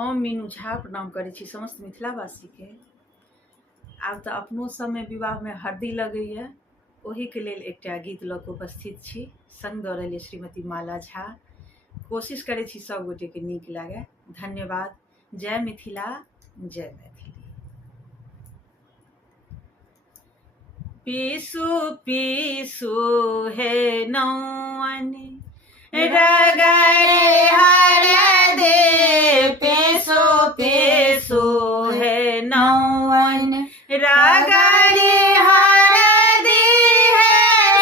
हम मीनू झा प्रणाम करै छी समस्त मिथिलावासी के। आब तऽ अपनो समय विवाह में हरदी लगैया, ओही के लेल एकटा गीत लऽ कऽ उपस्थित छी। संग दऽ रहल श्रीमती माला झा। कोशिश करै छी सब गोटे के नीक लागे। धन्यवाद। जय मिथिला, जय मैथिली। पीसू पीसू हे नौअन रगड़े हरदे, पीसू पीसू हे नौअन रगड़े हरदे, है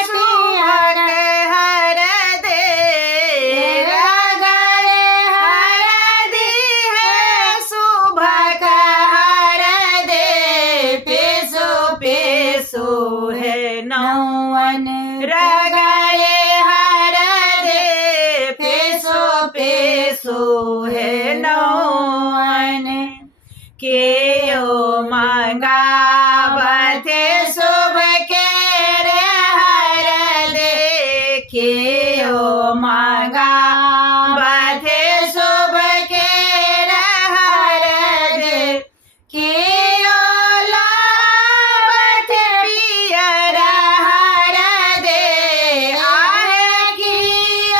सुहाग हरदे, रगड़े हरदे है सुभाग हरदे, पीसू पीसू है नौअन रगड़े हरदे, पीसू पीसू है नौअन के ओ मंगावते शुभ के रे हरदे, के ओ मंगावते शुभ के रे हरदे, के ओ लावते पियर हरदे, आहे की ओ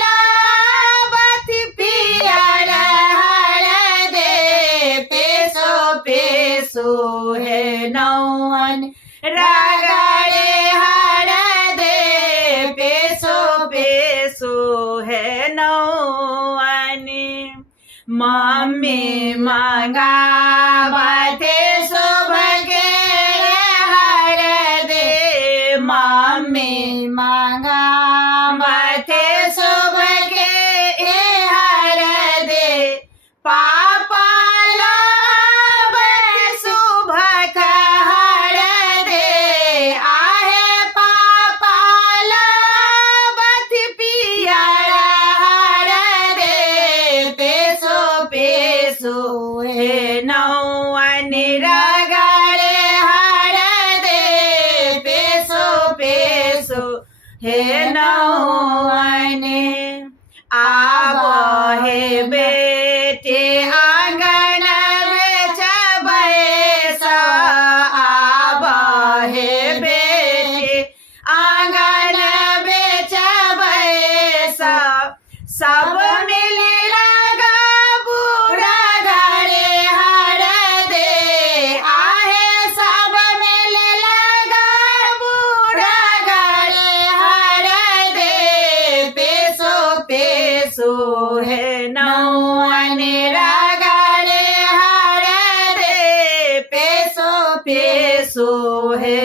लावते पियर हरदे, पीसू पीसू है नौअन रगड़े हरदे, पीसू पीसू है नौअन मम्मी मंगावते शुभ के हरदे, मम्मी मंगावते शुभ के हरदे, पापा लावते शुभ हरदे, आहे पापा लावते पियर हरदे, पीसू पीसू हे नौअन रगड़े हरदे, पीसू पीसू हे नौअन आबो हे बेटे आंगन बेचबै सा, आबो हे बेटे आंगन बेचबै सा, सब मिल लगाबू रगड़े हरदे, आहे सब मिल लगाबू रगड़े हरदे, पीसू पीसू है नौअन रगड़े हरदे, पीसू पीसू है